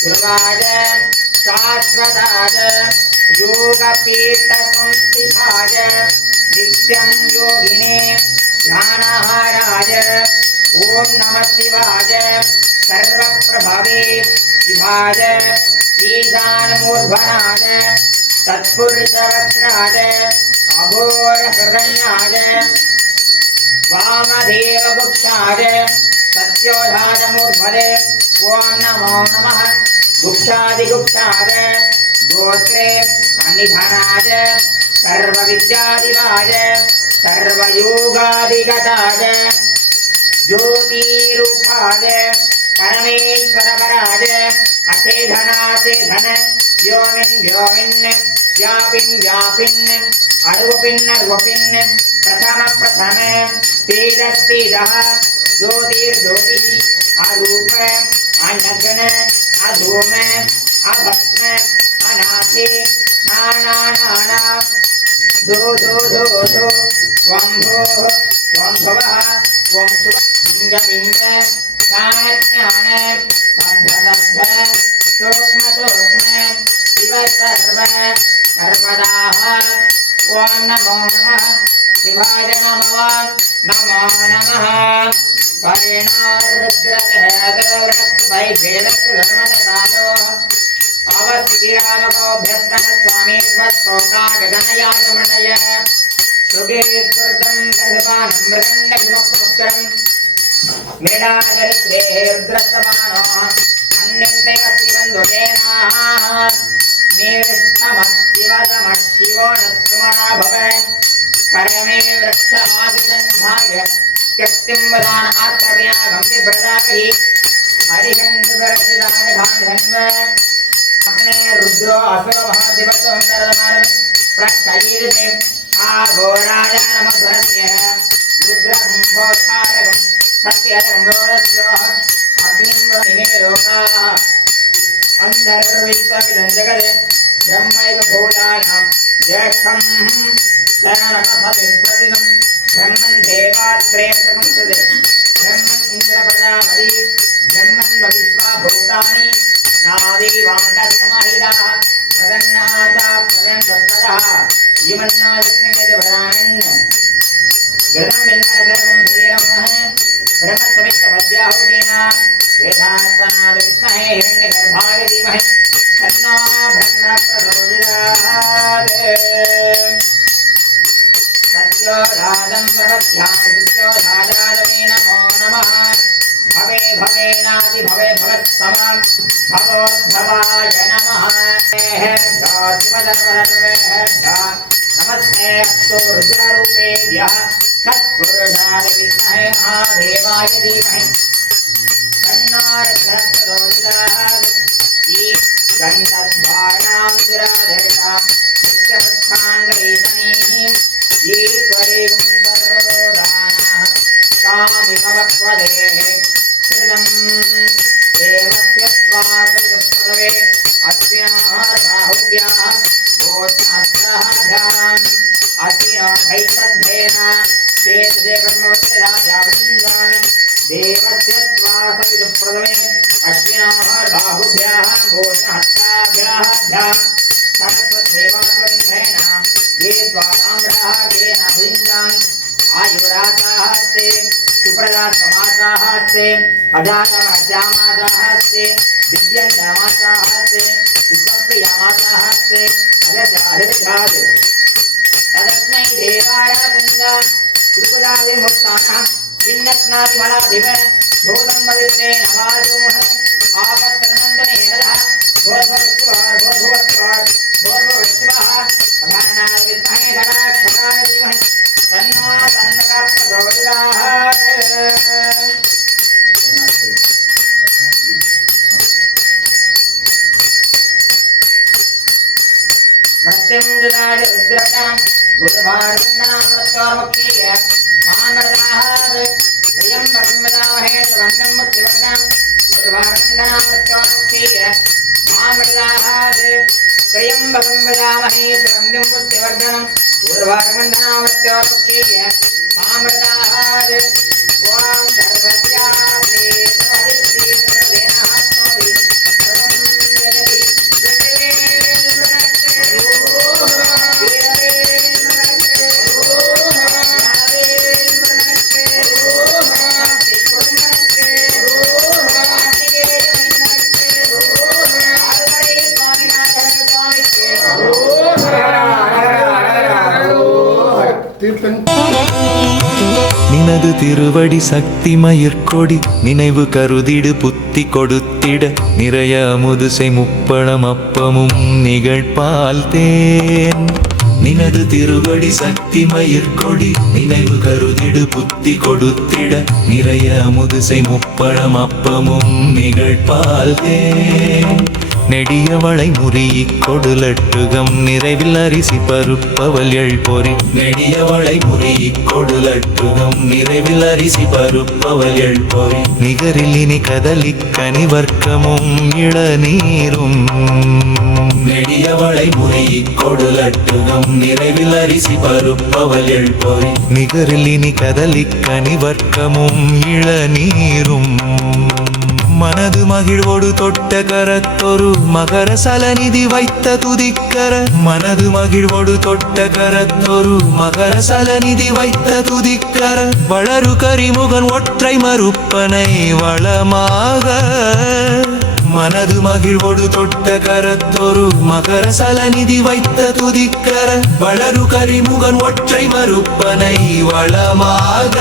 ध्रुवाय शाश्वताय योगपीठसंस्थिताय नित्यं योगिने ध्यानहाराय ओम नमः शिवाय सर्वप्रभवे शिवाय ईशानमूर्धनाय तत्पुरुषवक्त्राय अघोरहृदयाय वामदेवगुप्ताय सत्योधातमूर्धने ओम नमो नमः गुप्तादिगुप्ताय गोत्रे अन्निधनाय सर्वविद्यादिवाय सर्वयोगादिगताय ज्योतिरूपाय परमेश्वरवराय अचेधनाचेधन व्योमिन् व्योमिन् व्यापिन् व्यापिन् अर्वपिन् अर्वपिन् प्रथम प्रथम तेजस्तेजः ज्योतिर्ज्योतिः अरूप अनग्न अधूम अभस्म अनाथे नाना नाना दो दो दो दो वंभो वंभवः वंशु पिंग पिंग ज्ञान ज्ञान शब्द शब्द सूक्ष्म सूक्ष्म शिव सर्व सर्वदाः ओम नमो नमः शिवाय नमः नमो नमः परिणारुद्रधरद्रवृत्वैभेदधर्मजकालो अवस्थिरामकोऽभ्यस्तः स्वामी स्वस्तोकागदनयागमृणय सुगे स्वर्गं दर्शपानं मृदण्डभिमुक्तोत्तरं मृडागरित्रेर्द्रस्तमानो अन्यन्ते अस्ति बन्धुतेनाः निष्ठमस्तिवदमः शिवो न सुमना भव परमे वृक्षमादिसंभाय कृत्तिं वदान आत्मव्यागं विभ्रदागहि हरिहन्दुवरचिदानिघान्धन्व अग्ने रुद्रो असुरो महादिवसं करदमारं प्रक्षयीर्ते आघोराजानमध्वरस्य रुद्रकुम्भोत्थारकं सत्यरकं रोदस्योः अग्निं वनिमे लोकाः अन्धर्विश्वमिदं जगत् ब्रह्मैकभूतानां ज्येष्ठं शरणकथतिस्प्रतिदं ब्रह्मन् देवात्रे प्रकंसते ब्रह्मन् इन्द्रप्रजापति ब्रह्मन् विश्वा भूतानि नादेवाण्डसमाहिताः प्रदन्नाथा प्रदन्वत्तरः यमन्नायज्ञेन प्रदानन् गृहमिन्नरगर्भं शरीरमः ब्रह्मसमिस्तपद्याहुतेना वेदात्मनाद विद्महे हिरण्यगर्भाय धीमहि तन्नो ब्रह्म प्रचोदयात् सत्योदातं प्रपद्यामि नमो नमः भवे भवेनाति भवे भवत्समं भवोद्भवाय नमः नमस्ते अस्तु रुद्ररूपेभ्यः सत्पुरुषाय विद्महे महादेवाय धीमहि तन्नो रुद्रः प्रचोदयात् गन्धद्वारां दुराधर्षां नित्यपक्षाङ्गलेशनीं ईश्वरीं सर्वोदानाः तामिपवक्वदेः कृतं देवस्य स्वासविदस्पदवे अश्विनाः बाहुभ्याः गोष्ठहस्ताभ्याम् अश्विनाभैषद्धेन चेतसे ब्रह्मवत्यधाजावृन्दामि देवस्य स्वासविदुप्रदवे अश्विनाः बाहुभ्याः गोष्ठहस्ताभ्याम् सरस्वद्देवास्वरिन्द्रेण ये स्वाताम्राः येन भुञ्जामि आयुराताः हस्ते सुप्रजा समासाः हस्ते अजातमस्यामासाः हस्ते दिव्यन्तमासाः हस्ते विश्वप्रियामासाः हस्ते अजजाहिर्घाते तदस्मै देवाय तुङ्गा त्रिपुरा विमुक्तानः विन्नस्नादिमलाधिप भूतं पवित्रेण वाजुः आपत्तन्मन्दनेन दः भोर्भुवस्वाः प्रधानाय विद्महे धनाक्षराय धीमहि तन्नो तन्नः प्रचोदयात् मृत्युञ्जयाय रुद्रटां बुधवारवन्दनामृतोर्मुख्येय महामृताः त्र्यम्बकं वदामहे सुगन्धं मुक्तिवर्धनं बुधवारवन्दनामृत நினது திருவடி சக்தி மயிர்கொடி நினைவு கருதிடு புத்தி கொடுத்திட நிறைய அமுதுசை முப்பழம் அப்பமும் நிகழ்பால் தேன் நினது திருவடி சக்தி மயிர்கொடி நினைவு கருதிடு புத்தி கொடுத்திட நிறைய அமுதுசை முப்பழம் அப்பமும் நிகழ்பால் தேன் நெடியவளை முறியி கொடுலட்டுகம் நிறைவில் அரிசி பருப்பவள் எழ்பொறி நெடியவளை முறியி கொடுலட்டுகம் நிறைவில் அரிசி பருப்பவள் எழ்பொறி நிகரில் இனி கதலி கனிவர்க்கமும் இளநீரும் நெடியவளை முறியி கொடுலட்டுகம் நிறைவில் அரிசி பருப்பவள் எழ்பொறி நிகரில் இனி கதலி கனிவர்க்கமும் இளநீரும் மனது மகிழ்வோடு தொட்ட கரத்தொரு மகர சலநிதி வைத்த துதிக்கர மனது மகிழ்வோடு தொட்ட கரத்தொரு மகர சலநிதி வைத்த துதிக்கர வளரு கரிமுகன் ஒற்றை மறுப்பனை வளமாக மனது மகிழ்வோடு தொட்ட கரத்தொரு மகர சலநிதி வைத்த துதிக்கர வளரு கரிமுகன் ஒற்றை மறுப்பனை வளமாக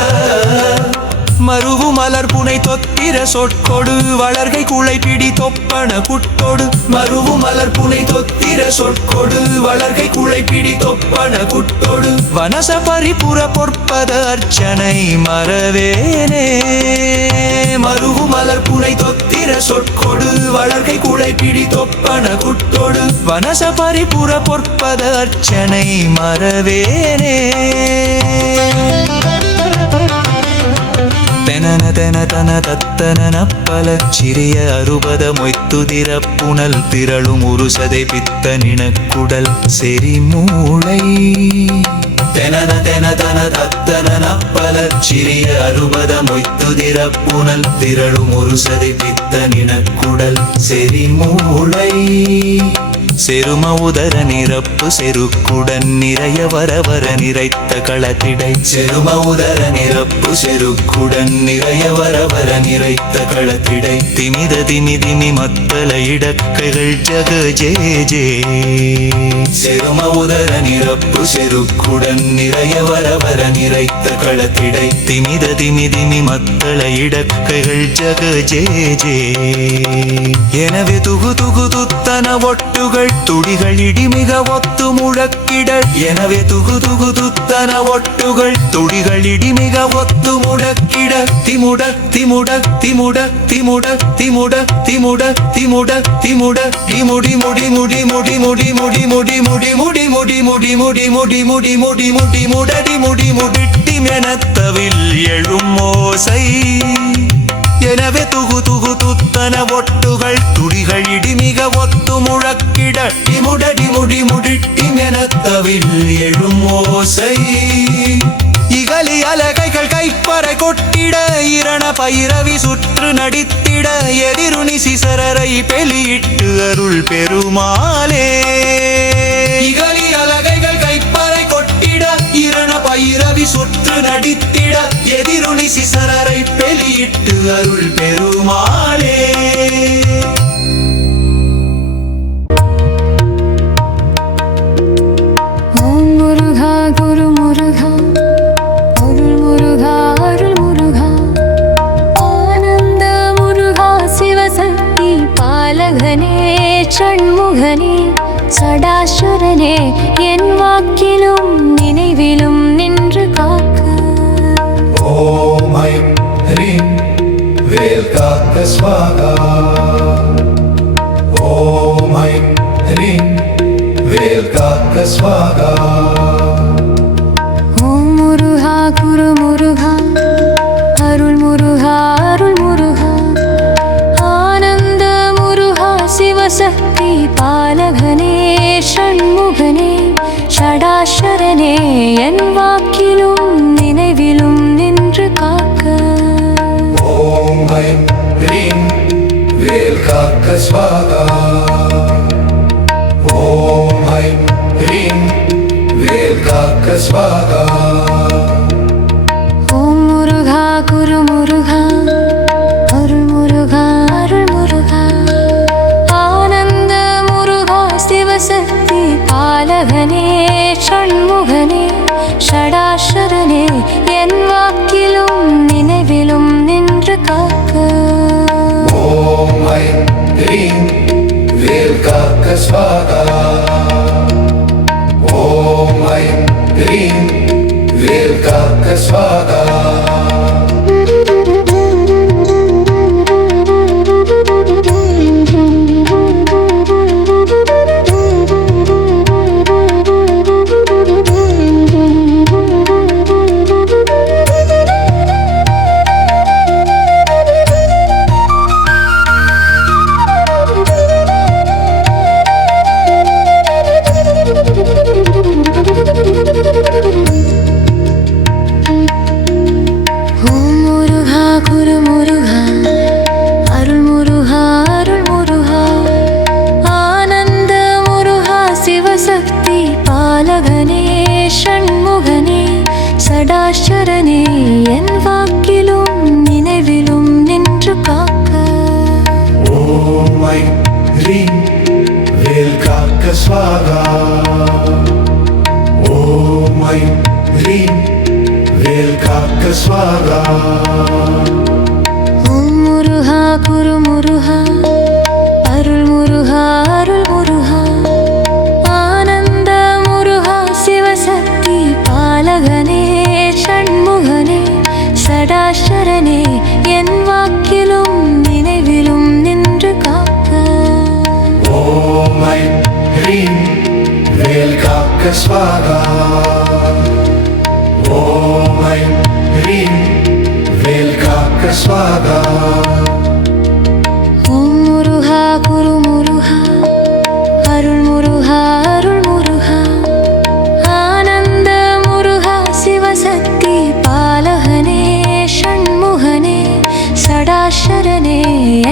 மருவு மலர் புனை தொத்திர சொற்கொடு வளர்கை குளை பிடி தொப்பன குட்டோடு மருவு மலர் புனை தொத்திர சொற்கொடு வளர்கை குளை பிடி தொப்பன குட்டோடு வனச பரிபுற பொற்பத அர்ச்சனை மறவேனே மருவு மலர் புனை தொத்திர சொற்கொடு வளர்கை குளை பிடி தொப்பன குட்டோடு வனச பரிபுற பொற்பத அர்ச்சனை மறவேனே தெனன தென தன தத்தன நப்பல சிறிய அறுபத மொய்த்துதிர புனல் திரளும் உருசதை பித்த நினக்குடல் செறி மூளை தெனன தென தன தத்தன நப்பல சிறிய அறுபத மொய்த்துதிர புனல் திரளும் உருசதை பித்த நினக்குடல் செறி மூளை செரும உதர நிரப்பு செருக்குடன் நிறைய வரவர நிறைத்த களத்திடை செரும உதர நிரப்பு செருக்குடன் நிறைய வரவர நிறைத்த களத்திடை திமித திமி திமி மத்தல இடக்கைகள் ஜக ஜே ஜே செரும உதர நிரப்பு செருக்குடன் நிறைய வரவர நிறைத்த களத்திடை திமித திமி திமி மத்தள இடக்கைகள் ஜக ஜே ஜே எனவே துகு துகு துத்தன ஒட்டுகள் துடிகள் இடிமிக ஒத்து முழக்கிட எனவே துகு துகு துத்தன ஒட்டுகள் துடிகள் இடிமிக ஒத்து முழக்கிட திமுட திமுட திமுட திமுட திமுட திமுட திமுட திமுட இமுடி முடி முடி முடி முடி முடி முடி முடி முடி முடி முடி முடி முடி முடி முடி முடி முடடி முடி முடிட்டி மெனத்தவில் எழும் ஓசை எனவே துகு துகு துத்தன ஒட்டுகள் துடிகள் இடிமிக ஒத்து முழக்கிட இமுடடி முடி முடிட்டி மெனத்தவில் எழும் ஓசை இகலி அலகைகள் கைப்பறை கொட்டிட இரண பைரவி சுற்று நடித்திட எதிருணி சிசரரை பெலியிட்டு அருள் பெருமாளே இகலி அலகைகள் கைப்பறை கொட்டிட இரண பைரவி சுற்று நடித்திட எதிருணி சிசரரை பெலியிட்டு அருள் பெருமாளே ஓம் முருகா குரு முருகா அருள் முருகா அருள் முருகா ஆனந்த முருகா சிவசக்தி பாலகனே ஷண்முகனே சடாசுரனே என் வாக்கிலும் நினைவிலும் நின்று காக்க ஓம் ஐம் ஹ்ரீம் வேல் காக்க ஸ்வாகா ஓம் ஐம் ஹ்ரீம் வேல் காக்க ஸ்வாகா ஓம் முருகா குரு முருகா அருள் முருகா அருள் முருகா ஆனந்த முருகா சிவசக்தி பாலகனே ஷண்முகனே ஷடாசரனே என் வாக்கிலும் நினைவிலும் நின்று காக்க ஓம் ஐம் ஹ்ரீம் வேல் காக்க ஸ்வாகா ஓம் ஐம் ஹ்ரீம் வேல் காக்க ஸ்வாகா ஓம் முருகா குரு முருகா அருள் முருகா அருள் முருகா ஆனந்த முருகா சிவசக்தி பாலகனே ஷண்முகனே ஷடாசரனே என் வாக்கிலும் ह्रीं वेल्काकस्वाहा ॐ ऐं ह्रीं वेल्काकस्वाहा சடாசரனே என் வாக்கிலும் நினைவிலும் நின்று காக்க ॐ ऐं ह्रीं वेल्काकस्वाहा ॐ ऐं ह्रीं वेल्काकस्वाहा ஓம் முருகா குரு முருகா அருள் முருகா அருள் முருகா ஆனந்த முருகா சிவசக்தி பாலகனே ஷண்முகனே சடாசரனே என் வாக்கிலும் நினைவிலும் நின்று காக்க ॐ ऐं ह्रीं वेल्काकस्वाहा ॐ ऐं ह्रीं वेल्काकस्वाहा ஓம் முருகா குரு முருகா அருள் முருகா அருள் முருகா ஆனந்த முருகா சிவசக்தி பாலகனே ஷண்முகனே சடாசரனே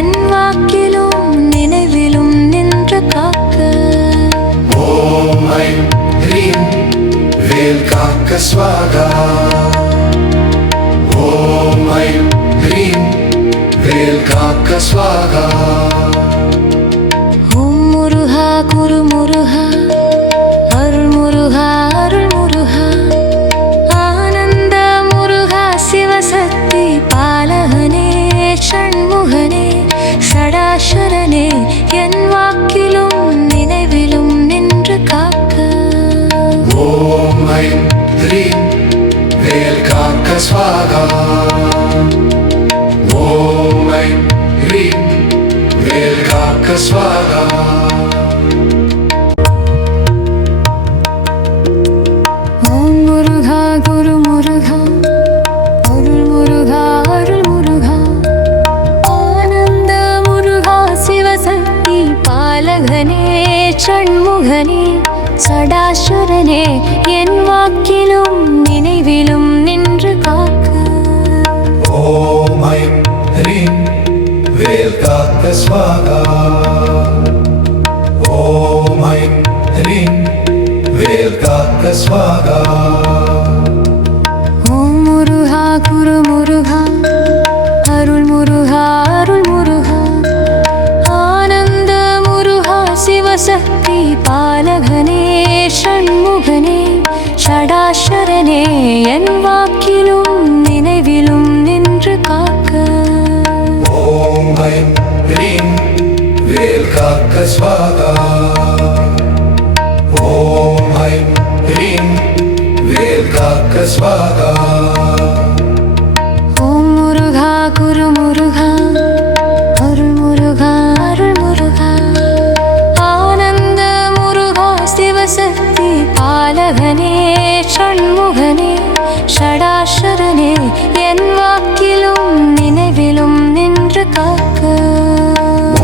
என் வாக்கிலும் நினைவிலும் நின்று காக்க ॐ ऐं ह्रीं वेल्काकस्वाहा ॐ ऐं ह्रीं वेल्काकस्वाहा ஓம் முருகா குரு முருகா அருள் முருகா அருள் முருகா ஆனந்த முருகா சிவசக்தி பாலகனே ஷண்முகனே சடாசரனே என் வாக்கிலும் நினைவிலும் நின்று காக்க ॐ ऐं ह्रीं वेल्काकस्वाहा ॐ ऐं ह्रीं वेल्काकस्वाहा ஓம் முருகா குரு முருகா அருள் முருகா அருள் முருகா ஆனந்த முருகா சிவசக்தி பாலகனே ஷண்முகனே சடாசுரனே என் வாக்கிலும் நினைவிலும் நின்று காக்க ॐ ऐं ह्रीं वेल्काकस्वाहा ॐ ऐं ह्रीं वेल्काकस्वाहा ஓம் முருகா குரு முருகா அருள் முருகா அருள் முருகா ஆனந்த முருகா சிவசக்தி பாலகனே ஷண்முகனே சடாசரனே என் வாக்கிலும் நினைவிலும் நின்று காக்க ॐ ऐं ह्रीं वेल्काकस्वाहा ॐ ऐं ह्रीं वेल्काकस्वाहा ஓம் முருகா குரு முருகா அருள் முருகா அருள் முருகா ஆனந்த முருகா சிவசக்தி பாலகனே ஷண்முகனே சடாசரனே என் வாக்கிலும் நினைவிலும் நின்று காக்க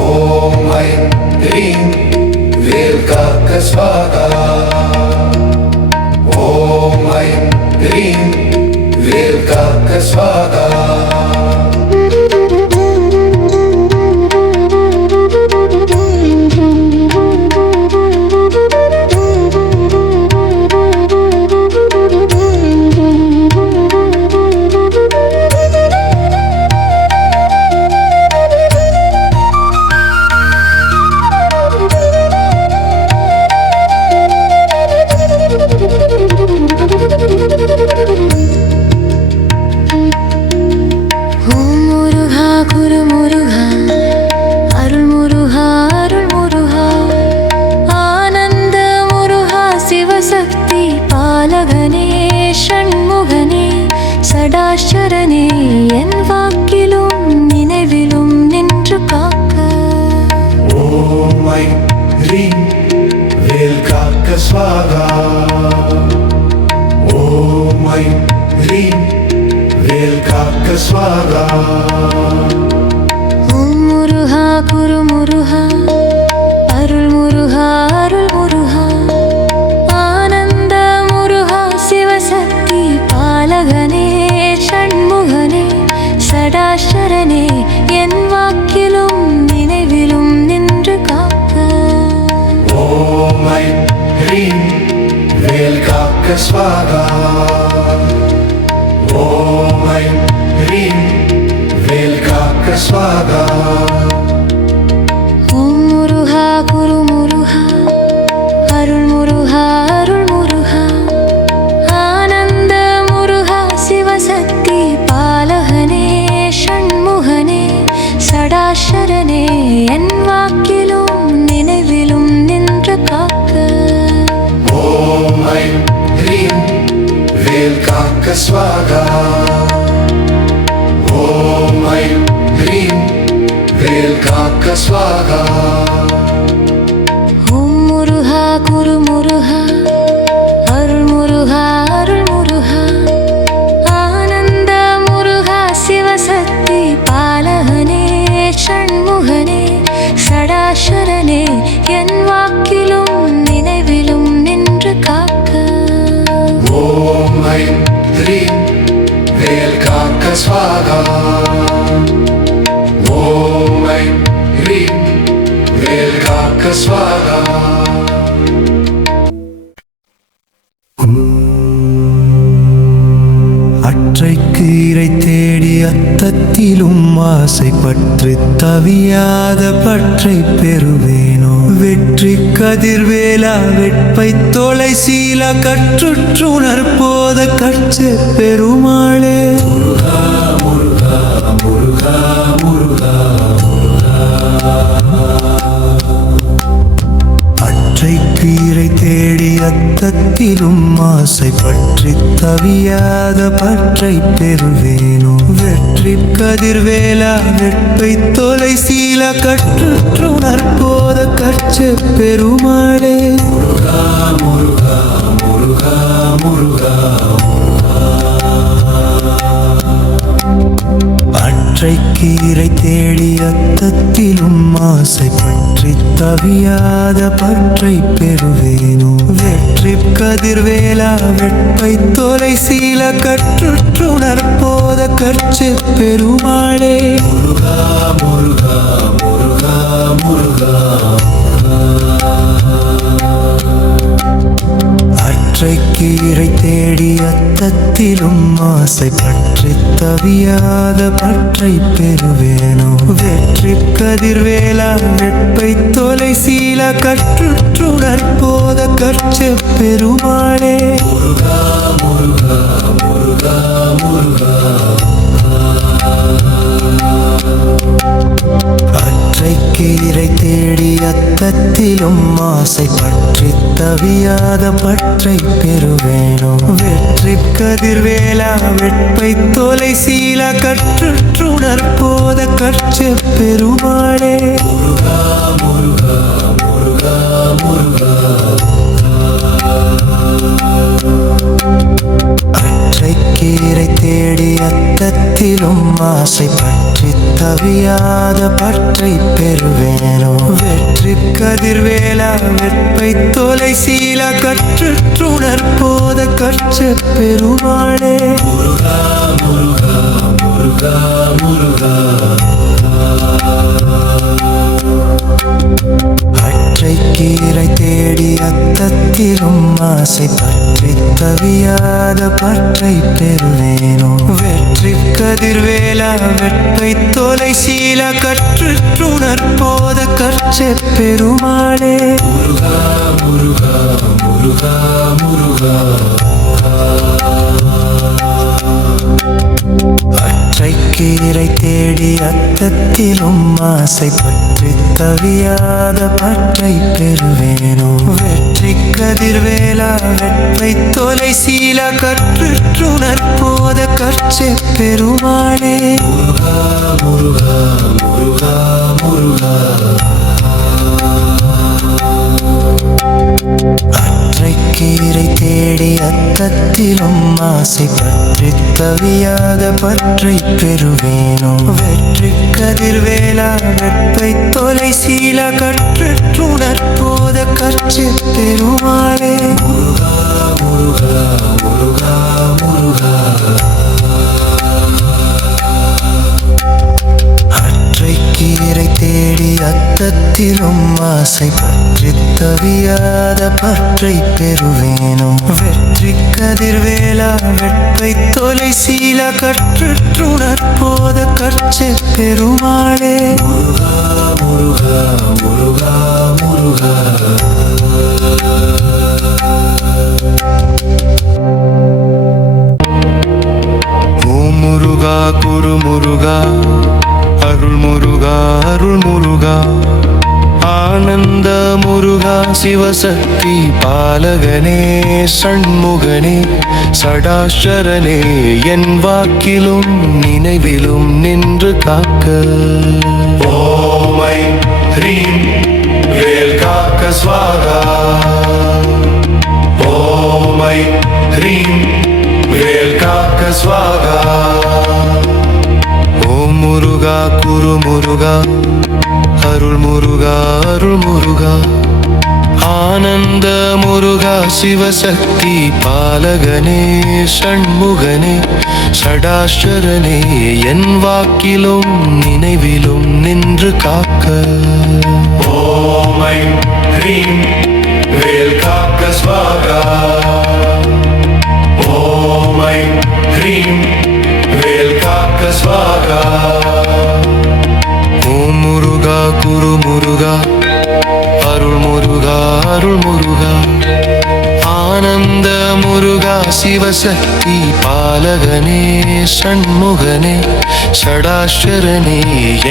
ॐ ऐं ह्रीं वेल्काकस्वाहा ॐ ऐं ह्रीं वेल्काकस्वाहा ஓம் ஐம் ஹ்ரீம் வேல் காக்க ஸ்வாகா ஓம் ஐம் ஹ்ரீம் வேல் காக்க ஸ்வாகா ஓம் முருகா குரு முருகா அருள் முருகா அருள் முருகா ஆனந்த முருகா சிவசக்தி பாலகனே ஷண்முகனே சடாசரனே என் வாக்கிலும் நினைவிலும் நின்று காக்க ஓம் ஐம் ஹ்ரீம் வேல் காக்க ஸ்வாகா ஓம் ஐம் ஹ்ரீம் வேல் காக்க ஸ்வாகா ஓம் முருகா குரு முருகா அருள் முருகா அருள் முருகா ஆனந்த முருகா சிவசக்தி பாலகனே ஷண்முகனே சடாசரனே என் வாக்கிலும் நினைவிலும் நின்று காக்க ஓம் ஐம் ஹ்ரீம் வேல் காக்க ஸ்வாகா ஓம் ஐம் ஹ்ரீம் வேல் காக்க ஸ்வாகா ஓம் முருகா குரு முருகா அருள் முருகா அருள் முருகா ஆனந்த முருகா சிவசக்தி பாலகனே ஷண்முகனே சடாசரனே என் வாக்கிலும் நினைவிலும் நின்று காக்க ஓம் ஐம் ஹ்ரீம் வேல் காக்க ஸ்வாகா ஓம் ஐம் ஹ்ரீம் வேல் காக்க ஸ்வாகா அற்றைக்கு இறை தேடி அத்தத்திலும் ஆசை பற்றி தவியாத பற்றை பெறுவேனோ வெற்றி கதிர்வேலா வெட்பை தொலை சீல கற்றுற்றுணர் போத கற்று பெருமாளே அற்றைக்கு இறை தேடி அத்தத்திலும் ஆசை பற்றி தவியாத பற்றை பெறுவேனோ வெற்றி கதிர்வேலா வெட்பை தொலை சீல கற்றுற்றுணர் போத கற்று பெருமாளே அற்றைக்கு இறை தேடி அத்தத்திலும் ஆசை பற்றி தவியாத பற்றை பெறுவேனோ வெற்றி கதிர்வேலா வெட்பை தொலை சீல கற்றுற்றுணர் போத கற்று பெருமாளே அற்றைக்கு இறை தேடி அத்தத்திலும் ஆசை பற்றி தவியாத பற்றை பெறுவேனோ வெற்றி கதிர்வேலா வெட்பை தொலை சீல கற்றுற்றுணர் போத கற்று பெருமாளே அற்றைக்கு இறை தேடி அத்தத்திலும் ஆசை பற்றி தவியாத பற்றை பெறுவேனோ வெற்றி கதிர்வேலா வெட்பை தொலை சீல கற்றுற்றுணர் போத கற்று பெருமாளே அற்றைக்கு இறை தேடி அத்தத்திலும் ஆசை பற்றி தவியாத பற்றை பெறுவேனோ வெற்றி கதிர்வேலா வெட்பை தொலை சீல கற்றுற்றுணர் போத கற்று பெருமாளே அற்றைக்கு இறை தேடி அத்தத்திலும் ஆசை பற்றி தவியாத பற்றை பெறுவேனோ வெற்றி கதிர்வேலா வெட்பை தொலை சீல கற்றுற்றுணர் போத கற்று பெருமாளே அற்றைக்கு இறை தேடி அத்தத்திலும் ஆசை பற்றி தவியாத பற்றை பெறுவேனோ வெற்றி கதிர்வேலா வெட்பை தொலை சீல கற்றுற்றுணர் போத கற்று பெருமாளே முருகா முருகா முருகா முருகா ஆசை பற்றி தவியாத பற்றை பெறுவேனோ வெற்றி கதிர்வேலா வெட்பை தொலை சீல கற்றுணர்போத கற்று பெருமாளே முருகா முருகா முருகா முருகா கீரை தேடி அத்தத்திலும் ஆசை பற்றி தவியாத பற்றை பெறுவேனோ வெற்றி கதிர்வேலா வெட்பை தொலை சீல கற்றுணர்போத கற்று பெருமாளே முருகா முருகா முருகா முருகா ஓம் முருகா குரு முருகா அருள் முருகா அருள் முருகா ஆனந்த முருகா சிவசக்தி பாலகனே சண்முகனே சடாசரனே என் வாக்கிலும் நினைவிலும் நின்று காக்க ஓம் ஐம் ஹ்ரீம் வேல் காக்க ஸ்வாகா ஓம் ஐம் ஹ்ரீம் வேல் காக்க ஸ்வாகா ஓம் முருகா குரு முருகா அருள் முருகா அருள் முருகா ஆனந்த முருகா சிவசக்தி பாலகனே சண்முகனே சடாசரனே என் வாக்கிலும் நினைவிலும் நின்று காக்க ஓம் ஐம் ஹ்ரீம் வேல் காக்க ஸ்வாகா ஓம் ஐம் ஹ்ரீம் வேல் காக்க ஸ்வாகா ஓம் முருகா குரு முருகா அருள் முருகா அருள் முருகா ஆனந்த முருகா சிவசக்தி பாலகனே சண்முகனே சடாசரனே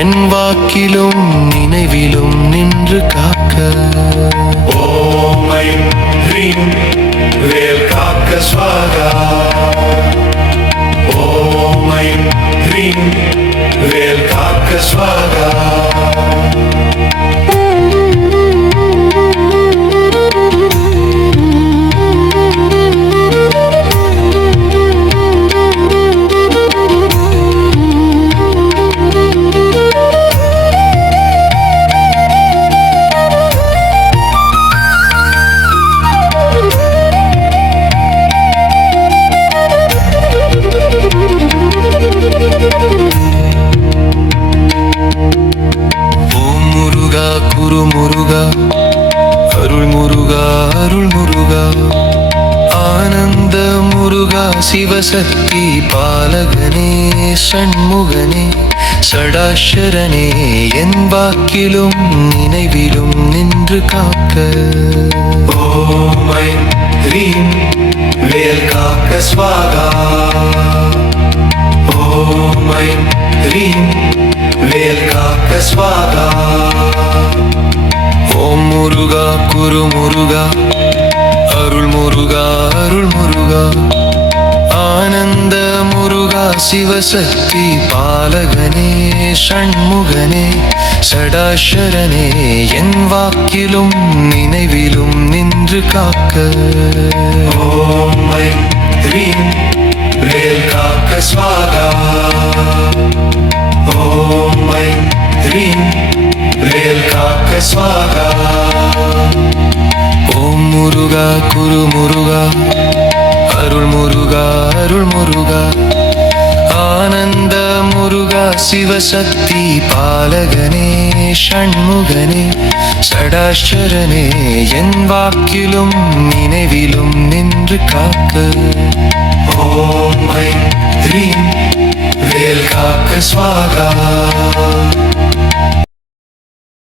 என் வாக்கிலும் நினைவிலும் நின்று காக்க ஓம் ஐம் ஹ்ரீம் வேல் காக்க ஸ்வாகா ஓம் ஐம் ஹ்ரீம் வேல் காக்க ஸ்வாகா குரு முருகா அருள் முருகா அருள் முருகா ஆனந்த முருகா சிவசக்தி பாலகனே சண்முகனே சடாசரனே என் வாக்கிலும் நினைவிலும் நின்று காக்க ஓம் ஐம் ஹ்ரீம் வேல் காக்க ஸ்வாகா ஓம் ஐம் ஹ்ரீம் வேல் காக்க ஸ்வாகா ஓம் முருகா குரு முருகா அருள் முருகா அருள் முருகா ஆனந்த முருகா சிவசக்தி பாலகனே சண்முகனே சடாசரனே என் வாக்கிலும் நினைவிலும் நின்று காக்க ஓம் ஐம் ஹ்ரீம் வேல் காக்க ஸ்வாகா ஓம் ஐம் ஹ்ரீம் வேல் காக்க ஸ்வாகா ஓம் முருகா குரு முருகா அருள் முருகா அருள் முருகா ஆனந்த முருகா சிவசக்தி பாலகனே சண்முகனே சடாசரனே என் வாக்கிலும் நினைவிலும் நின்று காக்க ஓம் ஐம் ஹ்ரீம் வேல் காக்க ஸ்வாகா